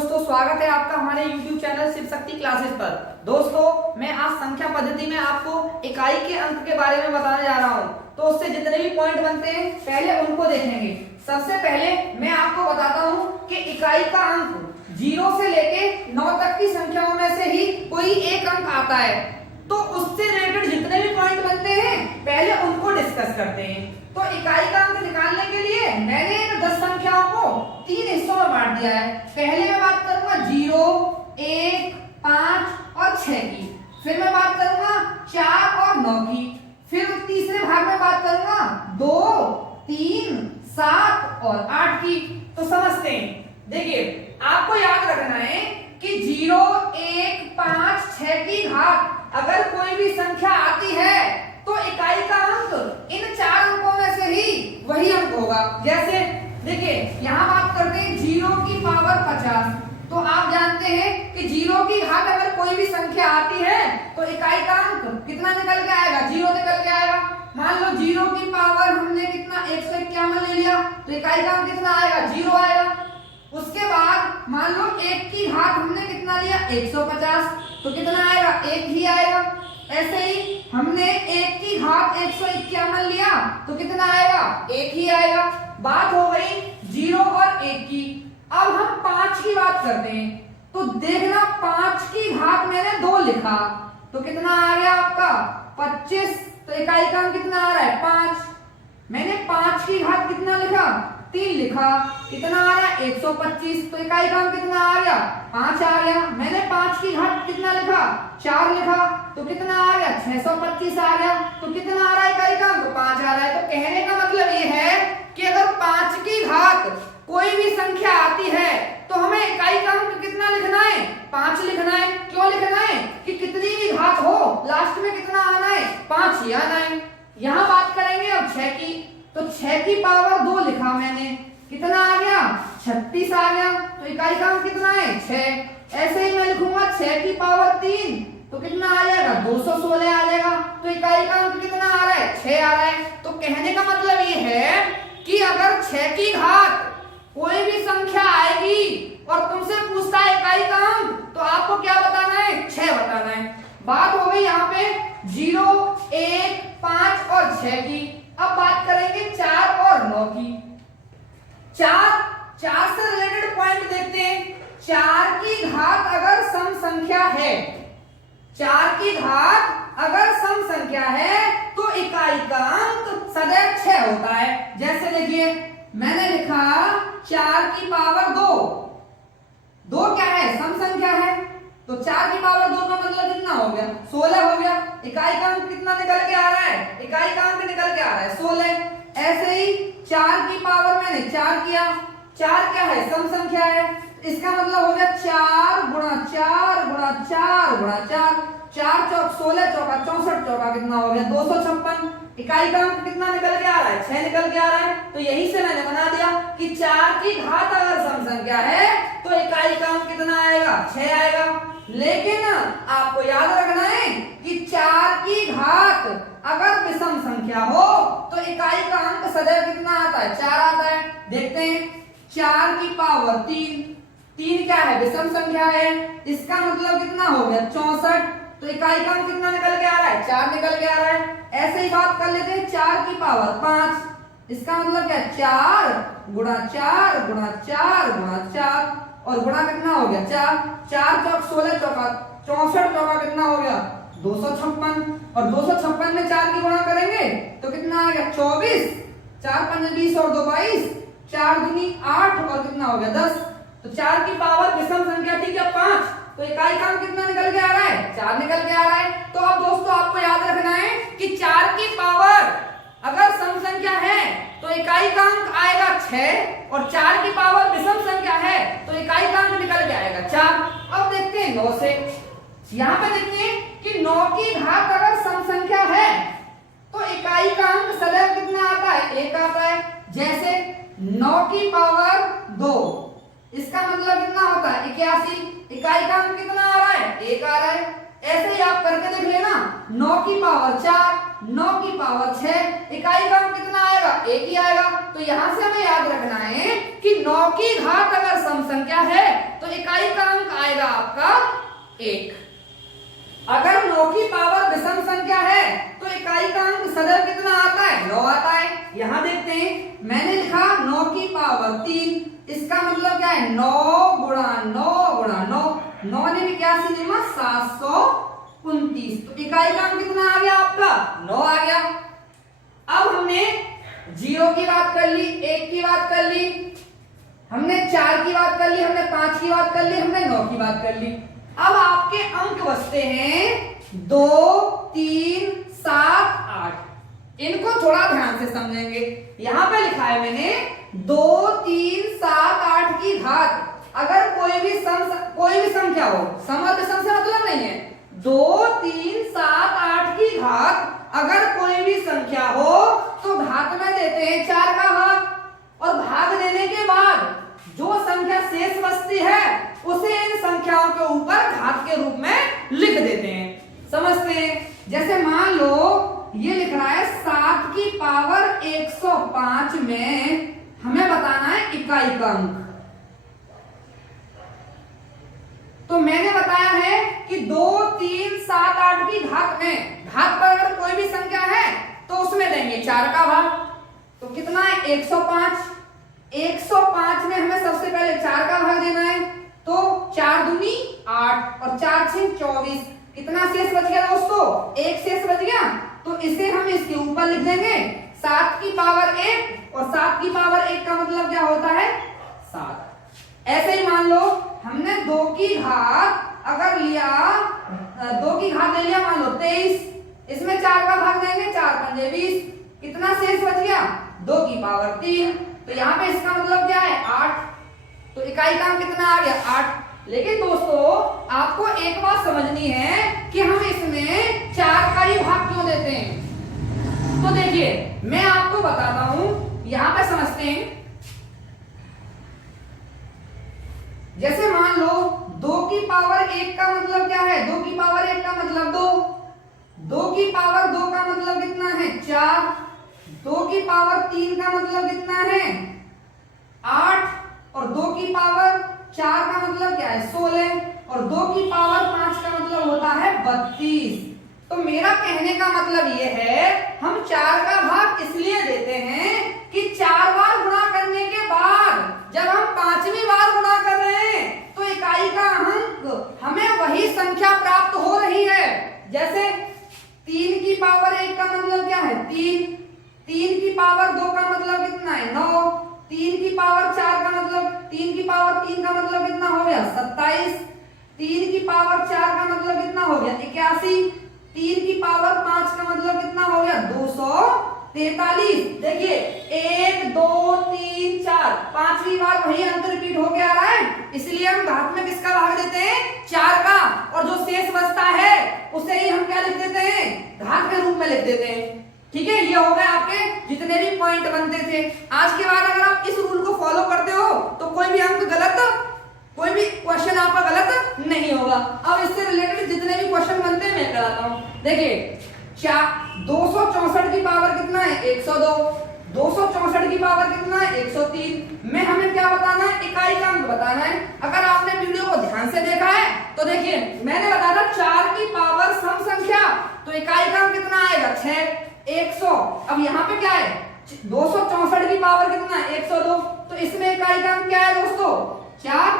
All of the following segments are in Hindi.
दोस्तों, स्वागत है आपका हमारे YouTube channel Shiv Shakti classes पर। दोस्तों, मैं आज संख्या पद्धति में आपको इकाई के अंक के बारे में बताने जा रहा हूं। तो उससे जितने भी पॉइंट बनते हैं पहले उनको देखेंगे। सबसे पहले मैं आपको बताता हूं कि इकाई का अंक 0 से लेके 9 तक की संख्याओं में से ही कोई एक अंक आता है। तो उससे रिलेटेड जितने भी पॉइंट बनते हैं पहले उनको डिस्कस करते हैं। तो इकाई का अंक निकालने के लिए मैंने इन 10 संख्याओं को 3 हिस्सों में बांट दिया है। पहले मैं बात करूंगा 0, 1, 5 और 6 की। फिर मैं बात करूंगा 4 और 9 की। फिर तीसरे भाग में बात करूंगा 2, 3, 7 और 8 की। तो समझते हैं। देखिए, आपको याद रखना है कि 0, 1, 5, 6 की घात अगर कोई भी संख्या आती है तो इकाई का अंक इन 4 अंकों में से ही वही अंक होगा। जैसे देखिए, यहाँ बात करते हैं 0 की पावर 50। तो आप जानते हैं कि 0 की घात अगर कोई भी संख्या आती है तो इकाई का अंक कितना निकल के आएगा? 0 निकल के आएगा। मान लो 0 की पावर हमने कितना 151 ले लिया तो इकाई का अंक कितना आएगा? 0 आएगा। उसके बाद मान लो 1 की घात हमने कितना लिया? 150। तो कितना आएगा? 1 ही आएगा। ऐसे ही हमने 1 की घात 151 लिया तो कितना आएगा? 1 ही आएगा। बात हो गई 0 और 1 की। अब हम 5 की बात करते हैं। तो देखना, 5 की घात मैंने 2 लिखा तो कितना आ गया आपका? 25। तो इकाई का अंक कितना आ रहा है? 5। मैंने 5 की घात कितना लिखा? 3 लिखा। कितना आ रहा है? 125। तो इकाई का अंक कितना आ गया? 5 आ गया। मैंने 5 की घात कितना लिखा? 4 लिखा। तो कितना आ गया? 625 आ गया। तो कितना आ रहा है इकाई का अंक? 5 आ रहा है। तो कहने का मतलब ये है कि अगर 5 की घात कोई भी संख्या आती है तो हमें इकाई का अंक कितना लिखना है? 5 लिखना है। क्यों लिखना है? कि कितनी भी घात हो लास्ट में कितना आना है? 5 ही आना है। यहाँ बात करेंगे अब 6 की। तो 6 की पावर 2 लिखा मैंने। कितना आ गया? 36 आ गया। तो इकाई का अंक कितना है? 6। ऐसे ही मैं लिखूंगा 6 की पावर 3 तो कितना आ जाएगा? 216 आ जाएगा। तो इकाई का अंक कितना आ रहा है? 6 आ रहा है। तो कहने का मतलब ये है कि अगर 6 की घात कोई भी संख्या आएगी और तुमसे पूछता है इकाई का अंक तो आपको क्या बताना है? 6 बताना है। बात हो गई यहाँ पे 0, 1, 5 और 6 की। अब बात करेंगे 4 और 9 की। 4 से रिलेटेड पॉइंट देखते हैं। 4 की घात अगर सम संख्या है, 4 की घात अगर सम संख्या है तो इकाई का अंक सदैव 6 होता है। जैसे देखिए, मैंने लिखा 4 की पावर 2। 2 क्या है? सम संख्या है। तो 4 की पावर 2 का मतलब कितना हो गया? 16 हो गया। इकाई का अंक कितना निकल के आ रहा है? इकाई का अंक निकल के आ रहा है 16। ऐसे ही 4 की पावर मैंने 4 किया। 4 क्या है? सम संख्या है। इसका मतलब हो गया 4 गुणा 4 गुणा 4 गुणा 4। 4 चौक 16 चौका 64 चौका कितना हो गया? 256। इकाई का अंक कितना निकल के आ रहा है? 6 निकल के आ रहा है। तो यही से मैंने बना दिया कि 4 की घात अगर सम संख्या है तो इकाई का अंक कितना आएगा? 6 आएगा। लेकिन आपको याद रखना है कि 4 की घात अगर विषम संख्या हो तो इकाई का अंक सदैव कितना आता है? 4 आता है। देखते हैं, 4 की पावर 3। 3 क्या है? विषम संख्या है। इसका मतलब कितना हो गया? 64। तो इकाई का अंक कितना निकल के आ रहा है? 4 निकल के आ रहा है। ऐसे ही बात कर लेते हैं 4 की पावर 5। इसका मतलब क्या? 4 गुणा 4 गुणा 4 गुणा 4 और गुणा कितना हो गया? 4। 4 चौक 16 चौका 64 चौका कितना हो गया? 256। और 256 में 4 की गुणा करेंगे तो कितना आ गया? 24। 4 5 20 और 2 22। 4 दूनी 8 और कितना हो गया? 10। तो 4 की पावर विषम संख्या थी क्या? 5। तो इकाई का अंक कितना निकल के आ रहा है? 4 निकल के आ रहा है। तो अब दोस्तों आपको याद रखना है कि 4 की पावर अगर सम संख्या है तो इकाई का अंक आएगा 6 और 4 की पावर विषम संख्या है तो इकाई का अंक निकल के आएगा 4। अब देखते हैं 9 से। यहाँ पे देखते हैं कि 9 की घात अगर सम संख्या है तो इकाई का अंक सदैव कितना आता है? 1 आता है। जैसे 9 की पावर 2, इसका मतलब कितना होता है? 81। इकाई का अंक कितना आ रहा है? 1 आ रहा है। ऐसे ही आप करके देख लेना। 9 की पावर 4, 9 की पावर 6, इकाई का अंक कितना आएगा? 1 ही आएगा। तो यहाँ से हमें याद रखना है कि 9 की घात अगर सम संख्या है तो इकाई का अंक आएगा आपका 1। अगर 9 की पावर विषम संख्या है तो इकाई का अंक सदैव कितना आता है? 9 आता है। यहां देखते हैं, मैंने लिखा 9 की पावर 3, इसका मतलब क्या है? 9 गुणा 9 गुणा 9, 9 ने 81 निमा 729, तो इकाई का अंक कितना आ गया आपका? 9 आ गया। अब हमने 0 की बात कर ली, 1 की बात कर ली, हमने 4 की बात कर ली, हमने 5 की बात कर ली, हमने 9 की बात कर ली। अब आपके अंक बचते हैं 2, 3, 7, 8। इनको थोड़ा ध्यान से समझेंगे। यहां पे लिखा है मैंने 2, 3, 7, 8 की घात। अगर कोई भी संख्या हो, सम और विषम से मतलब नहीं है, 2, 3, 7, 8 की घात अगर कोई भी संख्या हो तो घात में देते हैं 4 का भाग, और भाग देने के बाद जो संख्या शेष बचती है उसे इन संख्याओं के ऊपर घात के रूप में लिख देते हैं। समझते हैं? जैसे मान लो ये लिख रहा है 7 की पावर 105 में हमें बताना है इकाई का अंक। तो मैंने बताया है कि 2, 3, 7, 8 की घात में, घात पर अगर कोई भी संख्या है तो उसमें देंगे 4 का भाग। तो कितना है? 105। 105 में हमें सबसे पहले 4 का भाग देना है, तो 4 दूनी 8 और 4 6 24। कितना शेष बच गया दोस्तों? 1 शेष बच गया। तो इसे हम इसके ऊपर लिख देंगे 7 की पावर 1, और 7 की पावर 1 का मतलब क्या होता है? 7। ऐसे ही मान लो हमने 2 की घात अगर लिया, 2 की घात ले लिया मान लो 23, इसमें 4 का भाग देंगे, 4 पंजे 20। कितना शेष बच गया? 2 की पावर 3। तो यहाँ पे इसका मतलब क्या है? 8। तो इकाई का अंक कितना आ गया? 8। लेकिन दोस्तों आपको एक बात समझनी है कि हम इसमें 4 का ही भाग क्यों देते हैं। तो देखिए मैं आपको बताता हूं, यहां पे समझते हैं। जैसे मान लो 2 की पावर 1 का मतलब क्या है? 2 की पावर 1 का मतलब 2, 2 की पावर 2 का मतलब कितना है? 4, 2 की पावर 3 का मतलब कितना है? 8, और 2 की पावर 4 का मतलब क्या है? 16, और 2 की पावर 5 का मतलब होता है 32। तो मेरा कहने का मतलब यह है, हम 4 का भाग इसलिए देते हैं कि 4 बार गुणा करने के बाद जब हम 5वीं बार गुणा कर रहे हैं तो इकाई का अंक हमें वही संख्या प्राप्त हो रही है। जैसे 3 की पावर 1 का मतलब क्या है? 3, 3 की पावर 2 का मतलब कितना है? 9, 3 की पावर 4 का मतलब, 3 की पावर 3 का मतलब कितना हो गया? 27, 3 की पावर 4 का मतलब कितना हो गया? 81, 3 की पावर 5 का मतलब कितना हो गया? 243। देखिए 1, 2, 3, 4, 5वीं बार वही अंक रिपीट होके आ रहा है, इसलिए हम घात में किसका भाग देते हैं? 4 का, और जो शेष बचता है उसे ही हम क्या लिख देते हैं? घात के रूप में लिख देते हैं। ठीक है, ये हो गए आपके जितने भी पॉइंट बनते थे। आज के बाद अगर आप इस रूल को फॉलो करते हो तो कोई भी अंक गलत, कोई भी क्वेश्चन आपका गलत नहीं होगा। अब इससे रिलेटेड जितने भी क्वेश्चन बनते हैं मैं कराता हूं। देखिए 264 की पावर कितना है? 102, 264 की पावर कितना है? 103 में हमें क्या बताना है? इकाई का अंक बताना है। अगर आपने वीडियो को ध्यान से देखा है तो देखिए मैंने बताया था 4 की पावर सम संख्या, तो इकाई का अंक कितना आएगा? 6, 100। अब यहाँ पे क्या है? 264 की पावर कितना है? 102, तो इसमें इकाई का अंक क्या है दोस्तों? 4,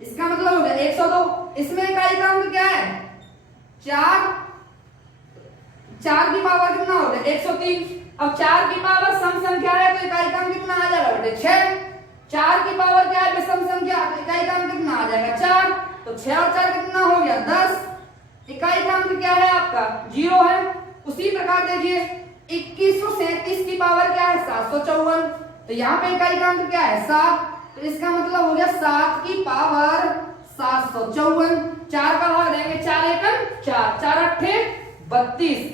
इसका मतलब हो गया 102। इसमें इकाई का अंक क्या है? 4, 4 की पावर कितना हो गया? 103। अब 4 की पावर सम संख्या है तो इकाई का अंक कितना आ जाएगा बेटे? 6। 4 की पावर क्या है? विषम संख्या, तो इकाई का अंक कितना आ जाएगा? 4। तो 6 और 4 कितना हो गया? 10। इकाई का अंक क्या है आपका? 0 है। उसी प्रकार देखिए 2137 की पावर क्या है? 754, तो यहाँ पे इकाई का अंक क्या है? 7, तो इसका मतलब हो गया 7 की पावर 754। 4 का भाग देंगे, 4 एकम 4, 4 अट्ठे 32,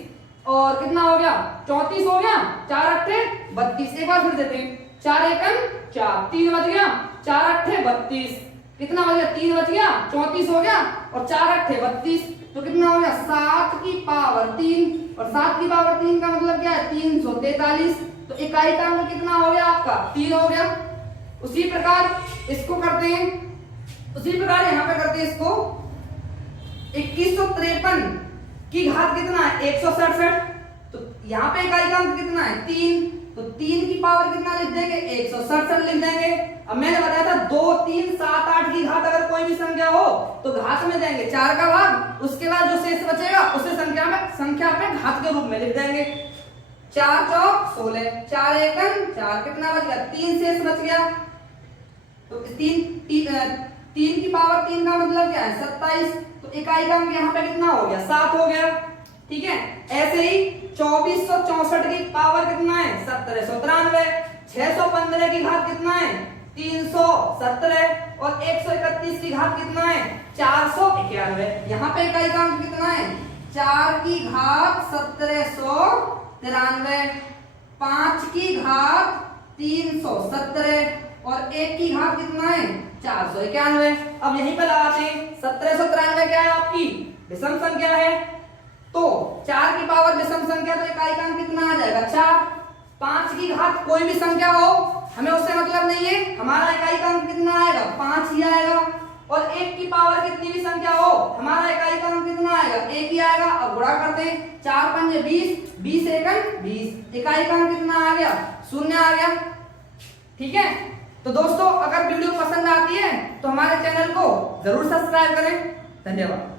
और कितना हो गया? 34 हो गया, 4 अट्ठे 32। एक बार फिर देते हैं, 4 एकम 4, 3 बच गया, 4 अट्ठे 32, कितना बच गया? 3 बच गया, 34 हो गया, और 4 अट्ठे 32, तो कितना हो गया? 7 की पावर 3, और 7 की पावर 3 का मतलब क्या है? 343, तो इकाई का अंक कितना हो गया आपका? 3 हो गया। उसी प्रकार इसको करते हैं, उसी प्रकार यहाँ पे करते हैं इसको 2153 की घात कितना है 167, तो यहाँ पे इकाई का अंक कितना है 3, तो 3 की पावर कितना लिख देंगे 167 लिख देंगे। अब मैंने बताया था 2 3 7 8 की घात अगर कोई भी संख्या हो तो घात में देंगे 4 का भाग, उसके बाद जो शेष बचेगा उसे संख्या पे घात के रूप में लिख देंगे। 4 चौक 16, 4 एकम 4, कितना बच गया 3 शेष बच गया, तो 3 की पावर 3 का मतलब क्या है 27, तो इकाई का अंक यहाँ पे कितना हो गया 7 हो गया। ठीक है, ऐसे ही 2464 की पावर कितना है 1793, 615 की घात कितना है 317 और 131 की घात कितना है 491। यहाँ पे इकाई का अंक कितना है 4 की घात 1793, 5 की घात 317 और 1 की घात कितना है 491। अब यहीं पे लगाते हैं 1793 क्या है आपकी विषम संख्या है, तो 4 की पावर विषम संख्या, तो इकाई का अंक कितना आ जाएगा 4। 5 की घात कोई भी संख्या हो हमें उससे मतलब नहीं है, हमारा इकाई का अंक कितना आएगा 5 ही आएगा। और 1 की पावर कितनी भी संख्या हो हमारा इकाई का अंक कितना आएगा 1 ही आएगा। अब गुणा करते हैं 4 पंजे 20, 20 एकम 20, इकाई का अंक कितना आ गया 0 आ गया। ठीक है, तो दोस्तों अगर वीडियो पसंद आती है तो हमारे चैनल को जरूर सब्सक्राइब करें। धन्यवाद।